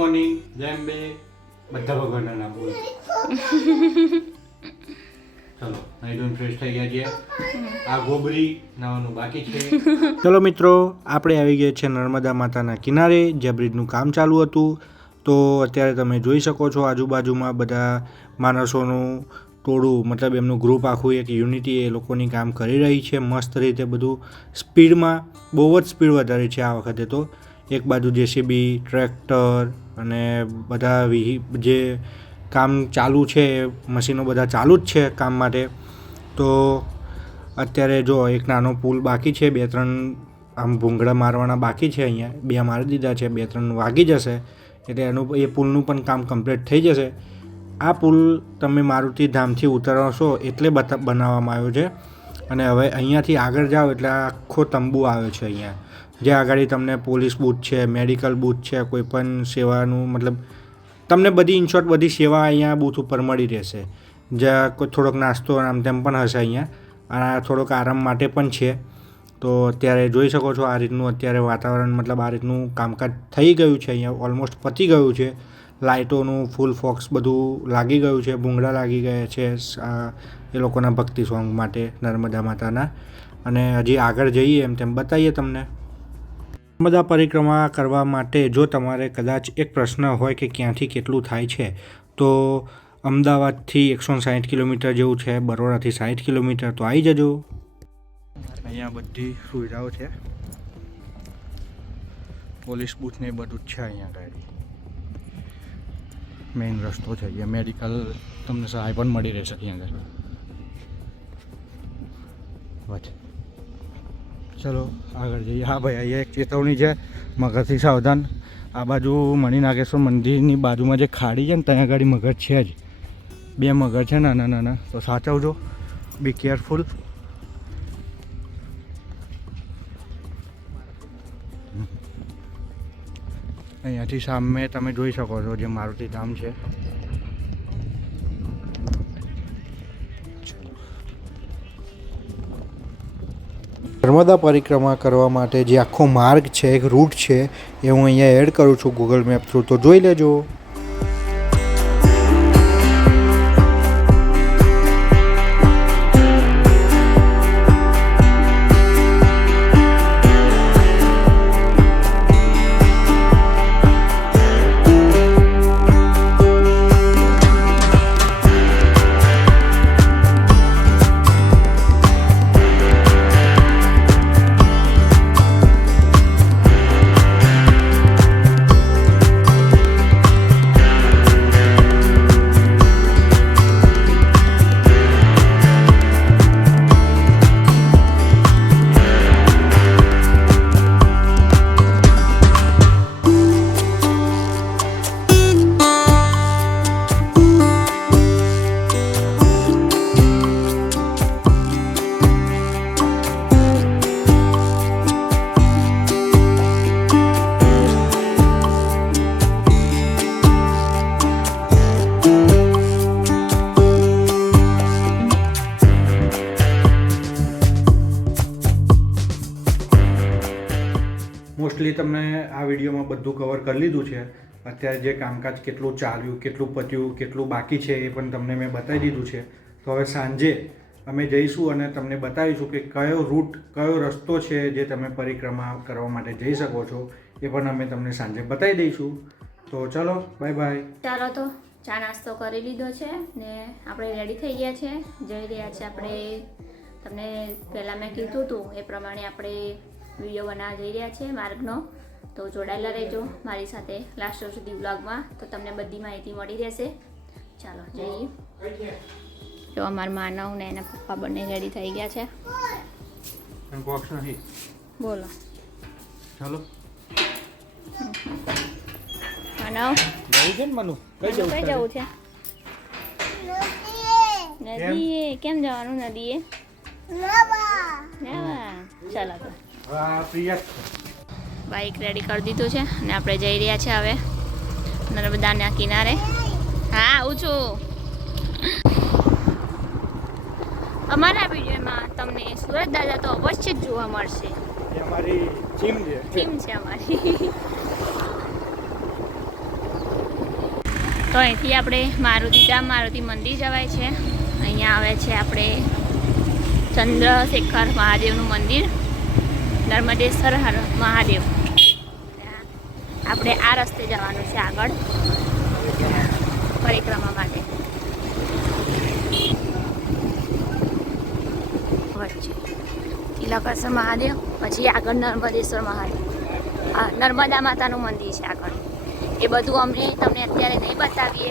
Morning, જય અંબે, બધા ભગવાનના નામ બોલો. ચલો નાઈ ધોઈને ફ્રેશ થઈ ગયા છીએ. આ ગોબરી નાવાનું બાકી છે. ચલો મિત્રો, આપણે આવી ગયા છે નર્મદા માતાના કિનારે, જ્યાં બ્રિજનું કામ ચાલુ હતું. તો અત્યારે તમે જોઈ શકો છો આજુબાજુમાં બધા માણસોનું ટોળું, મતલબ એમનું ગ્રુપ આખું એક યુનિટી એ લોકોની કામ કરી રહી છે મસ્ત રીતે. બધું સ્પીડમાં, બહુ જ સ્પીડ વધારે છે આ વખતે તો. એક બાજુ જેસીબી, ટ્રેક્ટર અને બધા જે કામ ચાલુ છે, મશીનો બધા ચાલુ જ છે કામ માટે. તો અત્યારે જો એક નાનો પુલ બાકી છે, 2-3 આમ ભૂંગળા મારવાના બાકી છે. અહીંયા 2 મારી દીધા છે, 2-3 વાગી જશે એટલે એ પુલનું પણ કામ કમ્પ્લીટ થઈ જશે. આ પુલ તમે મારુતિ ધામથી ઉતરશો એટલે બનાવવામાં આવ્યો છે. અને હવે અહીંયાથી આગળ જાઓ એટલે આખો તંબુ આવ્યો છે અહીંયા, જે આગળ તમને પોલીસ બૂથ છે, મેડિકલ બૂથ છે, કોઈ પણ સેવાનું, મતલબ તમને બધી ઇનશોર્ટ બધી સેવા અહીંયા બૂથ ઉપર મળી રહેશે. જ્યાં કોઈ થોડોક નાસ્તો આમ તેમ પણ હશે અહીંયા, અને થોડોક આરામ માટે પણ છે. તો અત્યારે જોઈ શકો છો આ રીતનું અત્યારે વાતાવરણ, મતલબ આ રીતનું કામકાજ થઈ ગયું છે અહીંયા, ઓલમોસ્ટ પતી ગયું છે. લાઇટોનું ફૂલ ફોક્સ બધું લાગી ગયું છે, ભૂંગળા લાગી ગયા છે એ લોકોના ભક્તિ સોંગ માટે નર્મદા માતાના. અને હજી આગળ જઈએ એમ તેમ બતાવીએ તમને. નર્મદા પરિક્રમા કરવા માટે જો તમારે કદાચ એક પ્રશ્ન હોય કે ક્યાંથી કેટલું થાય છે, તો અમદાવાદથી 160 કિલોમીટર જેવું છે, બરોડાથી 60 કિલોમીટર. તો આવી જજો. અહીંયા બધી સુવિધાઓ છે, પોલીસ બૂથ ને બધું જ છે અહીંયા ગાડી. મેઇન રસ્તો છે અહીંયા, મેડિકલ તમને સહાય પણ મળી રહેશે અહીંયા આગળ. ચલો આગળ જઈએ. હા ભાઈ, અહીંયા એક ચેતવણી છે, મગરથી સાવધાન. આ બાજુ મણિનાગેશ્વર મંદિરની બાજુમાં જે ખાડી છે ને, ત્યાં આગળ મગર છે જ, 2 મગર છે નાના નાના. તો સાચવજો, બી કેરફુલ. અહીંયાથી સામે તમે જોઈ શકો છો જે મારુતિ ધામ છે. નર્મદા પરિક્રમા કરવા માટે જે આખો માર્ગ છે, એક રૂટ છે, એ હું અહીંયા એડ કરું છું ગૂગલ મેપ થ્રુ, તો જોઈ લેજો. મોસ્ટલી તમને આ વિડીયોમાં બધું કવર કરી લીધું છે. અત્યારે જે કામકાજ કેટલું ચાલ્યું, કેટલું પત્યું, કેટલું બાકી છે એ પણ તમને મેં બતાવી દીધું છે. તો હવે સાંજે અમે જઈશું અને તમને બતાવીશું કે કયો રૂટ, કયો રસ્તો છે જે તમે પરિક્રમા કરવા માટે જઈ શકો છો, એ પણ અમે તમને સાંજે બતાવી દઈશું. તો ચલો, બાય બાય. ચાલો, તો ચા નાસ્તો કરી લીધો છે ને આપણે રેડી થઈ ગયા છે, જઈ રહ્યા છે આપણે. તમને પહેલાં મેં કીધું હતું એ પ્રમાણે આપણે વિડીયો બનાવવા જઈ રહ્યા છે માર્ગનો. તો જોડાયેલા રહેજો મારી સાથે લાસ્ટ સુધી વ્લોગમાં, તો તમને બધી માહિતી મળી રહેશે. ચાલો જઈએ. જો અમારા માનવ ને એના પપ્પા બંને રેડી થઈ ગયા છે. બોલો. ચાલો માનવ, કઈ જવું છે? નદીએ. કેમ જવાનું નદીએ? ચાલો તો બાઇક રેડી કરી દીધું છે અને આપણે જઈ રહ્યા છે હવે નર્મદાના કિનારે. હા, આવું છું. અમારા વિડીયોમાં તમને સુરત દાદા તો અવશ્ય જ જોવા મળશે. એ અમારી થીમ છે અમારી. તો અહીંથી આપણે મારુતિ મંદિર જવાય છે. અહીંયા આવે છે આપણે ચંદ્રશેખર મહાદેવનું મંદિર, નર્મદેશ્વર મહાદેવ. આપણે આ રસ્તે જવાનું છે આગળ પરિક્રમા માટે. વચ્ચે તિલકેશ્વર મહાદેવ, પછી આગળ નર્મદેશ્વર મહાદેવ, નર્મદા માતાનું મંદિર છે આગળ. એ બધું અમને તમને અત્યારે નહીં બતાવીએ,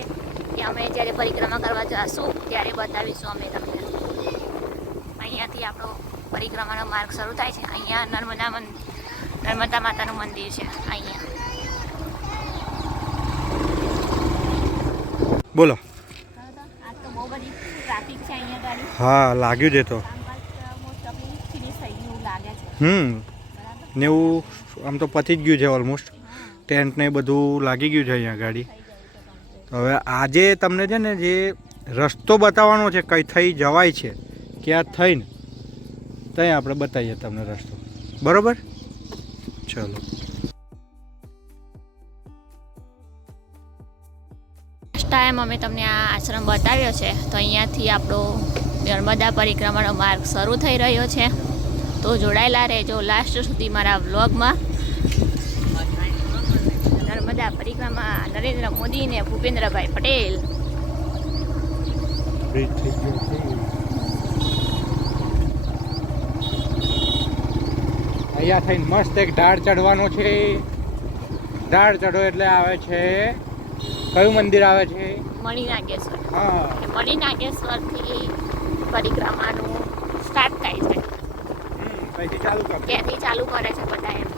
કે અમે જ્યારે પરિક્રમા કરવા જઈશું ત્યારે બતાવીશું અમે તમને. અહીંયાથી આપણો પરિક્રમાનો માર્ગ શરૂ થાય છે. અહીંયા નર્મદા માતાનું મંદિર છે. અહીંયા બોલો. આજ તો બહુ બધી ટ્રાફિક છે અહીંયા ગાડી. હા, લાગ્યું છે તો. ફિનિશ થઈ ગયું લાગે છે. ને એવું આમ તો પતી જ ગયું છે ઓલમોસ્ટ. ટેન્ટ ને બધું લાગી ગયું છે અહીંયા ગાડી. હવે આજે તમને છે ને જે રસ્તો બતાવવાનો છે, કઈ થઈ જવાય છે, ક્યાં થઈને ત્યાં આપણે બતાવીએ તમને રસ્તો. બરોબર, ચલો. ટાઈમ અમે તમને આ આશ્રમ બતાવ્યો છે. તો અહીંયાથી આપણો નર્મદા પરિક્રમાનો માર્ગ શરૂ થઈ રહ્યો છે. તો જોડાયેલા રહેજો લાસ્ટ સુધી મારા વ્લોગમાં. નર્મદા પરિક્રમા નરેન્દ્ર મોદી ને ભૂપેન્દ્રભાઈ પટેલ. અહીંયા થઈને મસ્ત એક ઢાળ ચડવાનો છે. ઢાળ ચડો એટલે આવે છે, કયું મંદિર આવે છે? મણિનાગેશ્વર. હા, મણિનાગેશ્વરથી પરિક્રમાનું સ્ટાર્ટ થાય છે. ત્યાંથી ચાલુ કરો. ત્યાંથી ચાલુ કરે છે બધા એમ.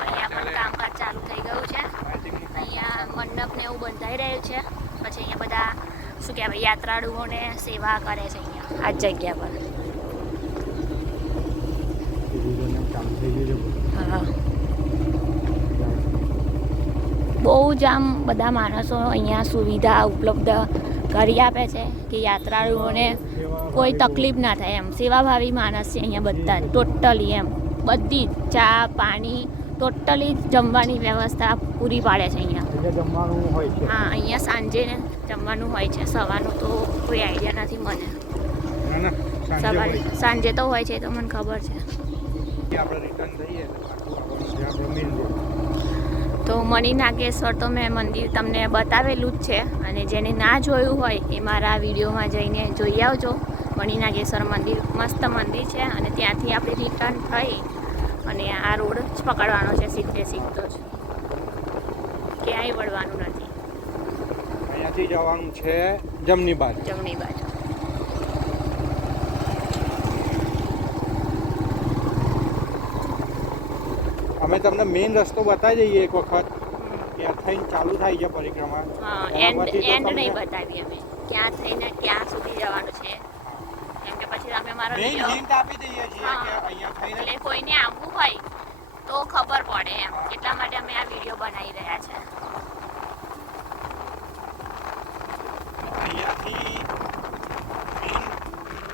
અહીંયા પણ કામકાજ ચાલુ થઈ ગયું છે. અહીંયા મંડપ ને એવું બંધાઈ રહ્યું છે. પછી અહીંયા બધા શું કહેવાય યાત્રાળુઓને સેવા કરે છે અહીંયા આ જગ્યા પર. હા, બહુ જ આમ બધા માણસો અહીંયા સુવિધા ઉપલબ્ધ કરી આપે છે કે યાત્રાળુઓને કોઈ તકલીફ ના થાય એમ. સેવાભાવી માણસ છે અહીંયા બધા ટોટલી એમ. બધી ચા પાણી ટોટલી જમવાની વ્યવસ્થા પૂરી પાડે છે અહીંયા. હા, અહીંયા સાંજે જમવાનું હોય છે. સવારનું તો કોઈ આઈડિયા નથી મને. સવારે સાંજે તો હોય છે તો મને ખબર છે. તો મણિનાગેશ્વર તો મેં મંદિર તમને બતાવેલું જ છે, અને જેને ના જોયું હોય એ મારા વિડીયોમાં જઈને જોઈ આવજો. મણિનાગેશ્વર મંદિર મસ્ત મંદિર છે, અને ત્યાંથી આપણે રિટર્ન થઈ અને આ રોડ જ પકડવાનો છે સીધે સીધો જ, ક્યાંય વળવાનું નથી. અહીંયાથી જવાનું છે જમણી બાજુ. જમણી બાજુ. અમે તમને મેઇન રસ્તો બતાવી દઈએ એક વખત, ત્યાં થઈને ચાલુ થાય છે પરિક્રમા. હા, એન્ડ નહીં બતાવી અમે ક્યાં થઈને ક્યાં સુધી જવાનું છે, કેમ કે પછી અમે મારો મેઇન હિન્ટ આપી દઈએ છીએ કે અહીંયા થઈને એટલે કોઈને આવવું હોય તો ખબર પડે એમ, એટલા માટે અમે આ વિડીયો બનાવી રહ્યા છે. અહીંયાથી મેઇન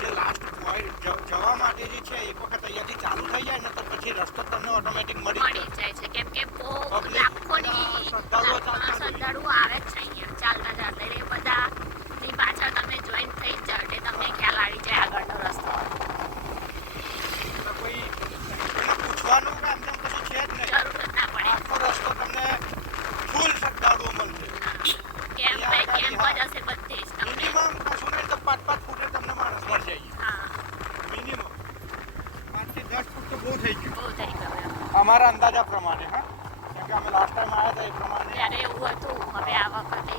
જે લાસ્ટ પોઈન્ટ જવા માટે જે છે એક વખત અહીંયાથી ચાલુ થઈ જાય ને તો પછી રસ્તો તમને ઓટોમેટિક મળી જાય છે, કેમ કે બહુ લાખોની શ્રદ્ધાળુઓ આવે જ છે અહીંયા ચાલતા ચાલતા. એટલે બધાની પાછળ તમે જોઈન થઈ જ જાવ એટલે તમને ખ્યાલ આવી જાય આગળનો રસ્તો. કોઈ પૂછવાનું કામ તેમ કશું છે જ નહીં, જરૂર જ ના પડે. આખો રસ્તો તમને ફૂલ શ્રદ્ધાળુઓ મળશે. કેમ્પ જ હશે બધી જ તમને. મિનિમમ કશું નહીં તો 5-5 ફૂટે તમને માણસ મળી જાય. હા, મિનિમમ 5 થી 10 ફૂટ તો બહુ થઈ ગયું બહુ થઈ ગયું અમારા અંદાજા પ્રમાણે. હા, કેમ કે અમે લાસ્ટ ટાઈમ આવ્યા હતા એ પ્રમાણે ત્યારે એવું હતું. હવે આ વખતે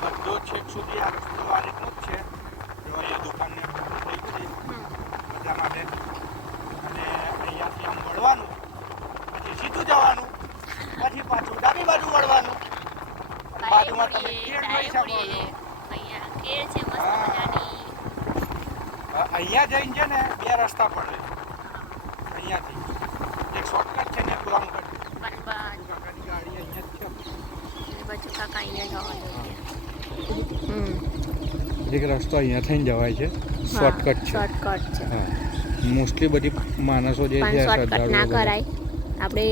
બધો છેક સુધી આ રસ્તો આ રીતનો જ છે. જો અહીંયા દુકાનને થઈ ગઈ બધા માટે, અને અહીંયાથી આમ વળવાનું, પછી સીધું જવાનું, પછી પાછું ડાબી બાજુ વળવાનું. બાજુમાં તમે કેળ જોઈ શકો છો. અહીંયા કેળ છે મસ્ત મજાની. અહીંયા જઈને છે ને 2 રસ્તા પડે. અહીંયાથી એક શોર્ટકટ છે ને પ્લાન કટ. કાકાની ગાડી અહીંયા જ છે. બચ્ચું કાકા અહીંયા જવા જોઈએ. એક રસ્તો અહીંયા થઈને જવાય છે, શોર્ટકટ છે. શોર્ટકટ છે. હા, મોસ્ટલી બધી માણસો જે પણ છે શોર્ટકટ ના શ્રદ્ધાળુઓ કરાય. આપણે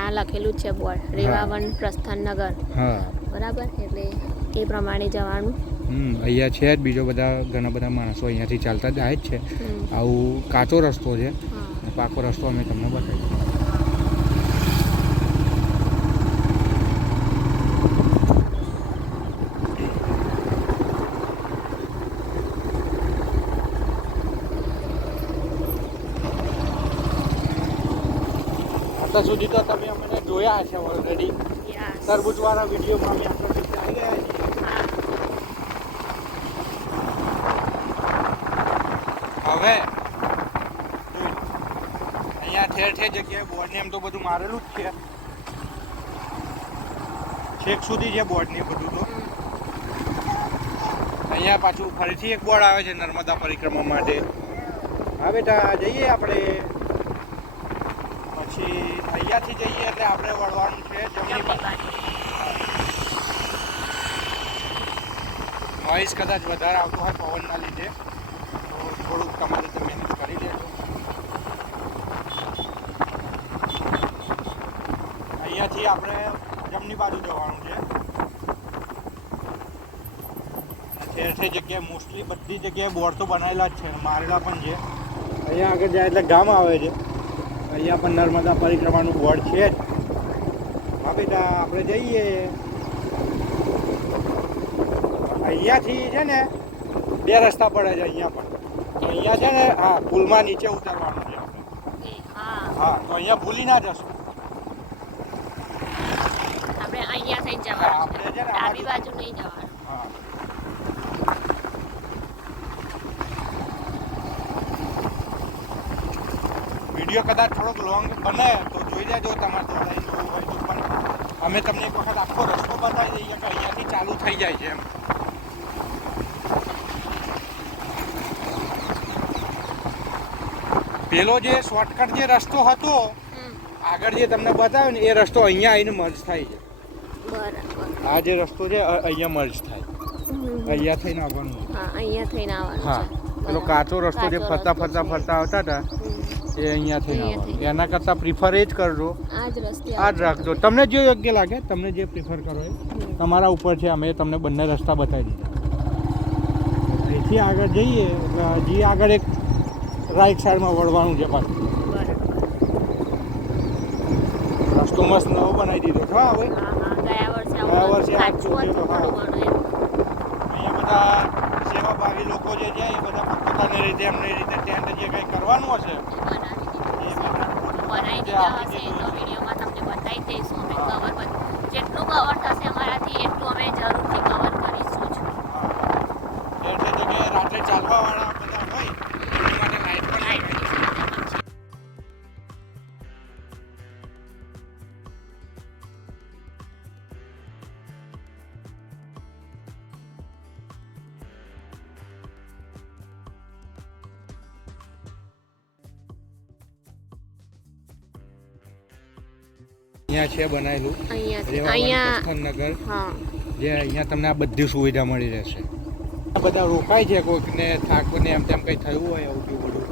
આ લખેલું જ છે બોર્ડ, રેવાવન પ્રસ્થાન નગર, હા બરાબર, એટલે એ પ્રમાણે જવાનું. અહીંયા છે જ બીજો બધા ઘણા બધા માણસો અહીંયાથી ચાલતા જાય જ છે. આવું કાચો રસ્તો છે, પાકો રસ્તો અમે તમને બતાવીએ. અત્યાર સુધી તો તમે અમને જોયા છે ઓલરેડી. તરબૂચવાળા વિડીયોમાં અમે આગળ આવી ગયા છીએ. હવે અહીંયા ઠેર ઠેર જગ્યાએ બોર્ડ ને એમ તો બધું મારેલું જ છે, છેક સુધી છે બોર્ડ ને બધું. તો અહીંયા પાછું ફરીથી એક બોર્ડ આવે છે નર્મદા પરિક્રમા માટે. હા બેટા જઈએ આપણે. પછી અહીંયાથી જઈએ એટલે આપણે વળવાનું છે જમણી બાજુ. નોઈઝ કદાચ વધારે આવતો હોય પવનના લીધે, તો થોડુંક તમારે મેનેજ કરી લેજો. અહીંયાથી આપણે જમણી બાજુ જવાનું છે. ઠેર ઠેર જગ્યાએ મોસ્ટલી બધી જગ્યાએ બોર્ડ તો બનાવેલા જ છે, મારેલા પણ છે. અહીંયા આગળ જાય એટલે ગામ આવે છે. અહીંયા પણ નર્મદા પરિક્રમાનું બોર્ડ છે જ. હા બેટા આપણે જઈએ. અહીંયાથી છે ને 2 રસ્તા પડે છે અહીંયા પણ. તો અહીંયા છે ને હા પુલમાં નીચે ઉતરવાનું છે આપણે. હા તો અહીંયા ભૂલી ના જશું. આપણે અહીંયા થઈ જવાનું છે, ડાબી બાજુ નહીં જવાનું. હા વિડીયો કદાચ થોડોક લોંગ બને તો જોઈ લેજો. તમારે તો લઈને જોવું હોય તો. પણ અમે તમને એક વખત આખો રસ્તો બતાવી દઈએ કે અહીંયાથી ચાલુ થઈ જાય છે એમ. પેલો જે શોર્ટકટ જે રસ્તો હતો આગળ જે તમને બતાવ્યો ને, એ રસ્તો અહીંયા આવીને મર્જ થાય છે. બરાબર. આ જે રસ્તો છે અહીંયા મર્જ થાય. અહીંયા થઈને આવવાનું. હા, અહીંયા થઈને આવવાનું હા, છે. પેલો કાચો રસ્તો જે ફરતા ફરતા આવતા હતા એ અહીંયા થઈને આવવાનું. એના કરતાં પ્રિફર એ જ કરજો, આ જ રાખજો. તમને જે યોગ્ય લાગે, તમને જે પ્રિફર કરો એ તમારા ઉપર છે. અમે તમને બંને રસ્તા બતાવી દીધા. અહીંથી આગળ જઈએ એટલે હજી આગળ એક રાઈટ સાઈડમાં વળવાનું છે પાછું. રસ્તો મસ્ત નવો બનાવી દીધો છે. હા હવે ગયા વર્ષે અહીંયા બધા સેવાભાવી લોકો જે છે એ બધા પોતાની રીતે એમની રીતે ટેન્ટ જે કંઈ કરવાનું હશે બનાવી દીધા હશે તો વિડીયોમાં તમને બતાવી દઈશું. અમે કવર જેટલું કવર થશે અમારાથી એટલું અમે જરૂરથી કવર કરીશું જ. એટલે જગ્યાએ રાત્રે ચાલવાવાળા બધા હોય એની માટે લાઈટ પણ લાઈટ. અહીંયા છે બનાવેલું અહીંયા નગર, હા, જે અહીંયા તમને આ બધી સુવિધા મળી રહેશે. બધા રોકાય છે, કોઈકને થાક ને એમ તેમ કંઈ થયું હોય આવું બધું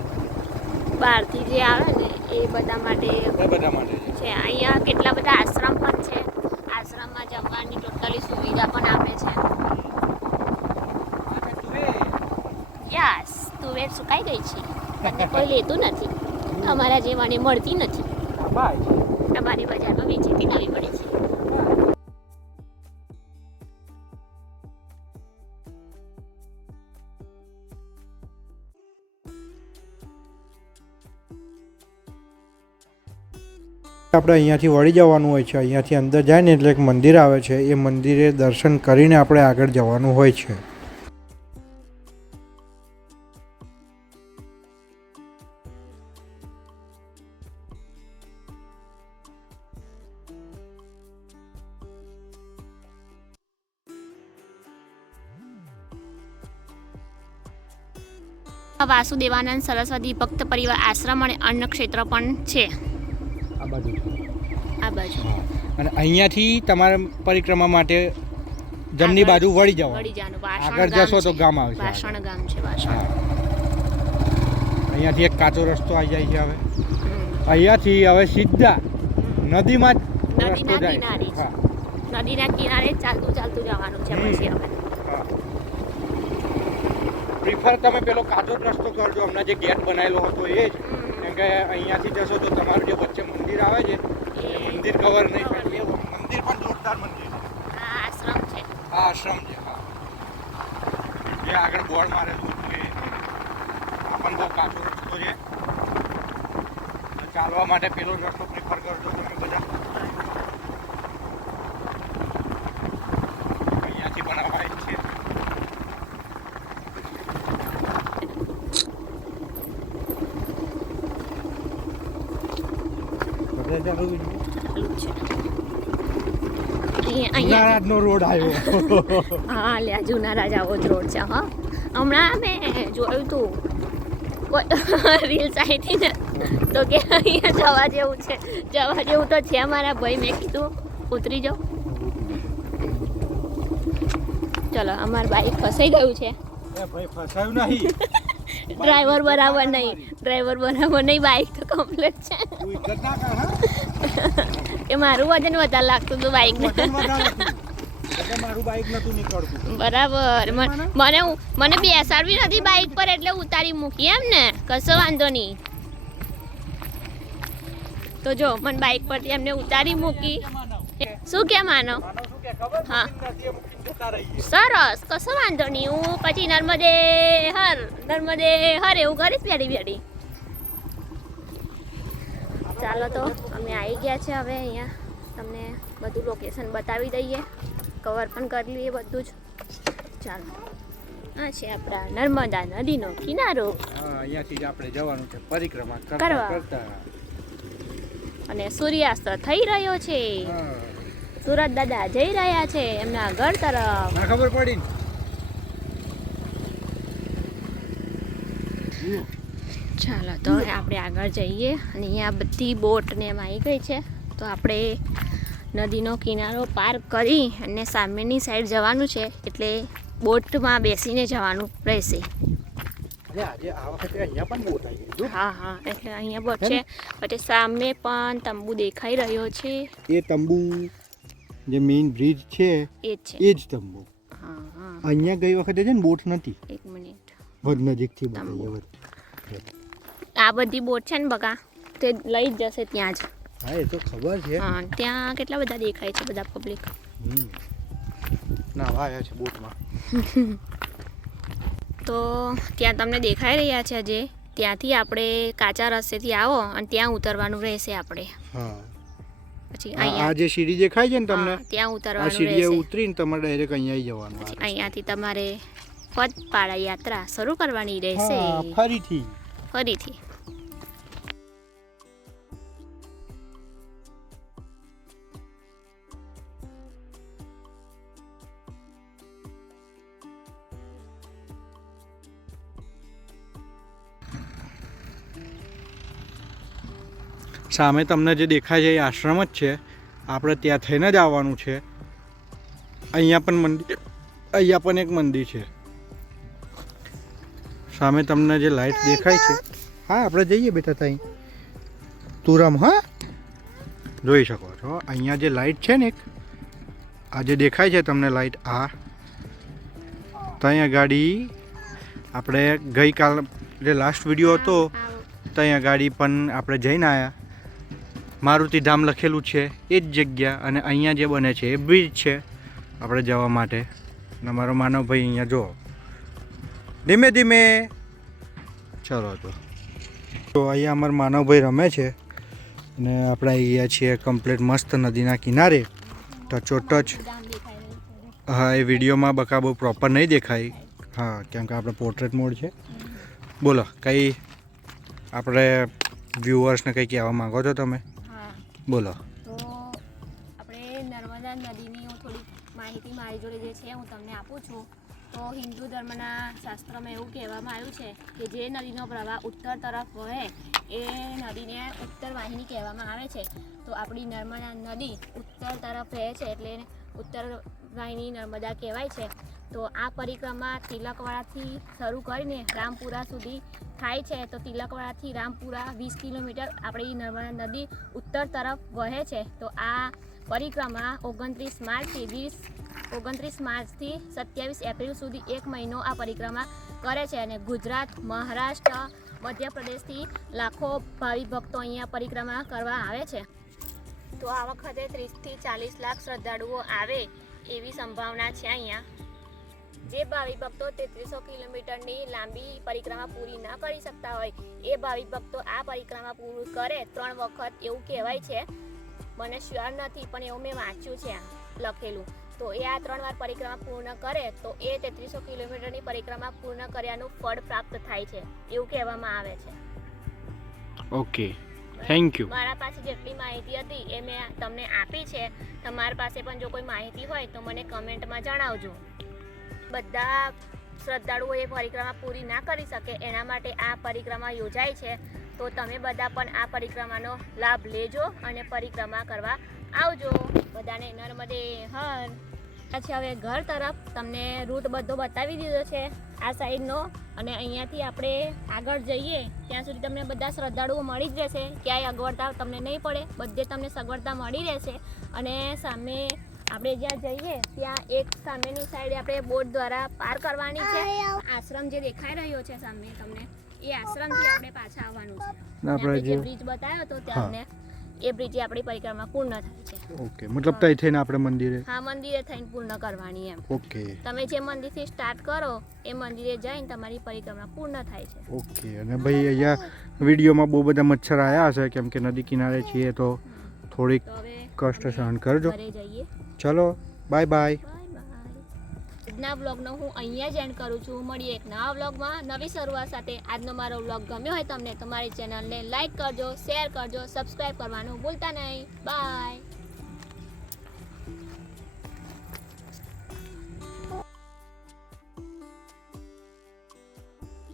બહારથી જે આવે ને એ બધા માટે છે. અહીંયા કેટલા બધા આશ્રમ પણ છે. આશ્રમમાં જમવાની ટોટલી સુવિધા પણ આપે છે. યસ, તુવેર સુકાઈ ગઈ છે, તમને કોઈ લેતું નથી. અમારા જેવાને મળતી નથી. તમારી બજારમાં વેચીથી લાવી પડે છે. આપણે અહીંયાથી વળી જવાનું હોય છે. અહીંયાથી અંદર જાય ને એટલે એક મંદિર આવે છે. એ મંદિરે દર્શન કરીને આપણે આગળ જવાનું હોય છે. વાસુદેવાનંદ સરસ્વતી ભક્ત પરિવાર આશ્રમ અને અન્ન ક્ષેત્ર પણ છે આ બાજુ આ બાજુ. અને અહીંયાથી તમારે પરિક્રમા માટે જમણી બાજુ વળી જવાનું. આગળ જશો તો ગામ આવશે. વાસણ ગામ છે. વાસણ અહીંયાથી એક કાચો રસ્તો આવી જાય છે. હવે અહીંયાથી હવે સીધા નદીમાં જ રસ્તો નદીના જાય કિનારે છે. જ. હા નદીના કિનારે ચાલતું ચાલતું જવાનું છે પછી હવે. પ્રિફર તમે પેલો કાચો જ રસ્તો કરજો, હમણાં જે ગેટ બનાવેલો હતો એ જ. કેમ કે અહીંયાથી જશો તો તમારું જે વચ્ચે મંદિર આવે છે એ મંદિર કવર નહીં થાય. એ મંદિર પણ જોરદાર મંદિર છે. આ આશ્રમ છે. આ આશ્રમ છે. હા, જે આગળ બોર્ડ મારેલું હતું એ. આ પણ બહુ કાચો રસ્તો છે. તો ચાલવા માટે પેલો રસ્તો પ્રિફર કરજો તમે બધા. અહીંયાથી પણ અવાય જ છે. ચાલુ છે. અહીંયા જુનારાજનો રોડ આવ્યો. હા લ્યા જુનારાજ આવો જ રોડ છે. હા હમણાં મેં જોયું તું રીલ્સ આવી હતી ને તો કે અહીંયા જવા જેવું છે. જવા જેવું તો છે મારા ભાઈ. મેં કીધું ઉતરી જાઓ. ચલો અમારું બાઈક ફસાઈ ગયું છે. એ ભાઈ ફસાયું નહીં. ડ્રાઈવર બરાબર નહીં. ડ્રાઈવર બરાબર નહીં. બાઈક તો કમ્પ્લીટ છે. તું ઇજ્જત ના કર. હા, કે મારું વજન વધારે લાગતું હતું બાઈકને. વજન વધારે હતું. એટલે મારું બાઈક નતું નીકળતું. બરાબર. મને બેસાડવી નથી બાઈક પર એટલે ઉતારી મૂકી એમ ને. કશો વાંધો નહીં. તો જો મને બાઈક પરથી એમને ઉતારી મૂકી. શું કે માનો? હા સરસ, કશો વાંધો નહીં. હું પછી નર્મદે હર એવું કરીશ બેડી બેડી. ચાલો તો અમે આવી ગયા છે હવે. અહીંયા તમને બધું લોકેશન બતાવી દઈએ, કવર પણ કરી લઈએ બધું જ. ચાલો, આ છે આપણા નર્મદા નદીનો કિનારો. હા, અહીંયાથી જ આપણે જવાનું છે પરિક્રમા કરવા. કરતા. અને સૂર્યાસ્ત થઈ રહ્યો છે. હા, સુરત દાદા જઈ રહ્યા છે એમના ઘર તરફ. ના ખબર પડી ને. ચાલો તો હવે આપણે આગળ જઈએ. અને અહીંયા બધી બોટ ને એમ આવી ગઈ છે. તો આપણે નદીનો કિનારો પાર કરી અને સામેની સાઈડ જવાનું છે. એટલે બોટમાં બેસીને જવાનું રહેશે. આજે આ વખતે અહીંયા પણ બોટ આવી ગઈ. હા હા, એટલે અહીંયા બોટ છે. પછી સામે પણ તંબુ દેખાઈ રહ્યો છે. એ તંબુ જે મેઇન બ્રિજ છે એ જ છે. એ જ તંબુ. હા હા, અહીંયા ગઈ વખતે છે ને બોટ નથી. એક મિનિટ. વધ નજીકથી તંબુ. બતાવીએ. આ બધી બોટ છે ને બકા, તે લઈ જ જશે ત્યાં જ. હા, એ તો ખબર છે. હા, ત્યાં કેટલા બધા દેખાય છે બધા પબ્લિક. નાવા આવ્યા છે બોટમાં. તો ત્યાં તમને દેખાઈ રહ્યા છે જે ત્યાંથી આપણે કાચા રસ્તેથી આવો અને ત્યાં ઉતરવાનું રહેશે આપણે. હા, પછી આ અહીંયા જે સીડી દેખાય છે ને તમને, હા, ત્યાં આ ઉતરવાનું સીડીએ રહેશે. ઉતરીને તમારે ડાયરેક્ટ અહીંયા આવી જવાનું. પછી અહીંયાથી તમારે પદપાડા યાત્રા શરૂ કરવાની રહેશે. હા, ફરીથી. ફરીથી. સામે તમને જે દેખાય છે એ આશ્રમ જ છે. આપણે ત્યાં થઈને જ આવવાનું છે. અહીંયા પણ મંદિર, અહીંયા પણ એક મંદિર છે. સામે તમને જે લાઈટ દેખાય છે, હા આપણે જઈએ બેટા ત્યાં તુરમ. હા, જોઈ શકો છો અહીંયા જે લાઈટ છે ને એક, આ જે દેખાય છે તમને લાઈટ, આ ત્યાં ગાડી આપણે ગઈકાલ જે લાસ્ટ વિડીયો હતો ત્યાં ગાડી પણ આપણે જઈને આવ્યા. મારુતિ ધામ લખેલું છે એ જ જગ્યા. અને અહીંયા જે બને છે એ બ્રિજ છે આપણે જવા માટે. અને મારો માનવભાઈ અહીંયા જો ધીમે ધીમે. ચલો તો અહીંયા અમારા માનવભાઈ રમે છે. અને આપણે અહીંયા છીએ કમ્પ્લીટ મસ્ત નદીના કિનારે, ટચોટચ. હા, એ વિડીયોમાં બકા બહુ પ્રોપર નહીં દેખાય. હા, કેમ કે આપણે પોર્ટ્રેટ મોડ છે. બોલો, કંઈ આપણે વ્યુઅર્સને કંઈ કહેવા માંગો છો તમે? બોલો. તો આપણે નર્મદા નદીની હું થોડીક માહિતી મારી જોડે જે છે હું તમને આપું છું. તો હિન્દુ ધર્મના શાસ્ત્રમાં એવું કહેવામાં આવ્યું છે કે જે નદીનો પ્રવાહ ઉત્તર તરફ વહે એ નદીને ઉત્તર વાહિની કહેવામાં આવે છે. તો આપણી નર્મદા નદી ઉત્તર તરફ રહે છે એટલે ઉત્તર વાહિની નર્મદા કહેવાય છે. તો આ પરિક્રમા તિલકવાડાથી શરૂ કરીને રામપુરા સુધી થાય છે. તો તિલકવાડાથી રામપુરા 20 કિલોમીટર આપણી નર્મદા નદી ઉત્તર તરફ વહે છે. તો આ પરિક્રમા 29 માર્ચથી 27 એપ્રિલ સુધી 1 મહિનો આ પરિક્રમા કરે છે. અને ગુજરાત, મહારાષ્ટ્ર, મધ્યપ્રદેશથી લાખો ભાવિ ભક્તો અહીંયા પરિક્રમા કરવા આવે છે. તો આ વખતે 30 થી 40 લાખ શ્રદ્ધાળુઓ આવે એવી સંભાવના છે અહીંયા. જે ભાવિ ભક્તો 3300 કિલોમીટરની લાંબી પરિક્રમા પૂરી ન કરી શકતા હોય એ ભાવિ ભક્તો આ પરિક્રમા પૂરું કરે 3 વખત એવું કહેવાય છે. મને શ્યોર નથી પણ એવું મેં વાંચ્યું છે લખેલું. તો એ આ 3 વાર પરિક્રમા પૂર્ણ કરે તો એ 3300 કિલોમીટરની પરિક્રમા પૂર્ણ કર્યાનું ફળ પ્રાપ્ત થાય છે એવું કહેવામાં આવે છે. Okay, thank you. મારા પાસે જેટલી માહિતી હતી એ મેં તમને આપી છે. તમારા પાસે પણ જો કોઈ માહિતી હોય તો મને કમેન્ટમાં જણાવજો. બધા શ્રદ્ધાળુઓ એ પરિક્રમા પૂરી ના કરી શકે એના માટે આ પરિક્રમા યોજાય છે. તો તમે બધા પણ આ પરિક્રમાનો લાભ લેજો અને પરિક્રમા કરવા આવજો. બધાને નર્મદે હર. પછી હવે ઘર તરફ તમને રૂટ બધો બતાવી દીધો છે આ સાઈડનો. અને અહીંયાથી આપણે આગળ જઈએ ત્યાં સુધી તમને બધા શ્રદ્ધાળુઓ મળી જ રહેશે. ક્યાંય અગવડતા તમને નહીં પડે, બધે તમને સગવડતા મળી રહેશે. અને સામે આપણે જ્યાં જઈએ ત્યાં એક સામેની સાઈડે આપણે બોટ દ્વારા પાર કરવાની છે. આશ્રમ જે દેખાઈ રહ્યો છે સામે તમને, એ આશ્રમથી આપણે પાછા આવવાનું છે. આપણે જે બ્રિજ બતાવ્યો હતો ત્યાં એ બ્રિજે આપણી પરિક્રમા પૂર્ણ થાય છે. ઓકે, મતલબ તઈ થઈને આપણે મંદિરે? હા, મંદિરે થઈને પૂર્ણ કરવાની એમ. ઓકે. તમે જે મંદિરથી સ્ટાર્ટ કરો એ મંદિરે જઈને તમારી પરિક્રમા પૂર્ણ થાય છે. ઓકે. અને ભાઈ અહીંયા વિડીયોમાં બહુ બધા મચ્છર આવ્યા હશે કેમ કે નદી કિનારે છીએ તો થોડીક કષ્ટ સહન કરજો. ઘરે જઈએ. ચલો, બાય બાય. આજના વ્લોગનો હું અહીંયા જ એન્ડ કરું છું. મળીએ એક નવા વ્લોગમાં નવી શરૂઆત સાથે. આજનો મારો વ્લોગ ગમ્યો હોય તમને તો મારી ચેનલને લાઈક કરજો, શેર કરજો, સબસ્ક્રાઈબ કરવાનું ભૂલતા નહીં. બાય.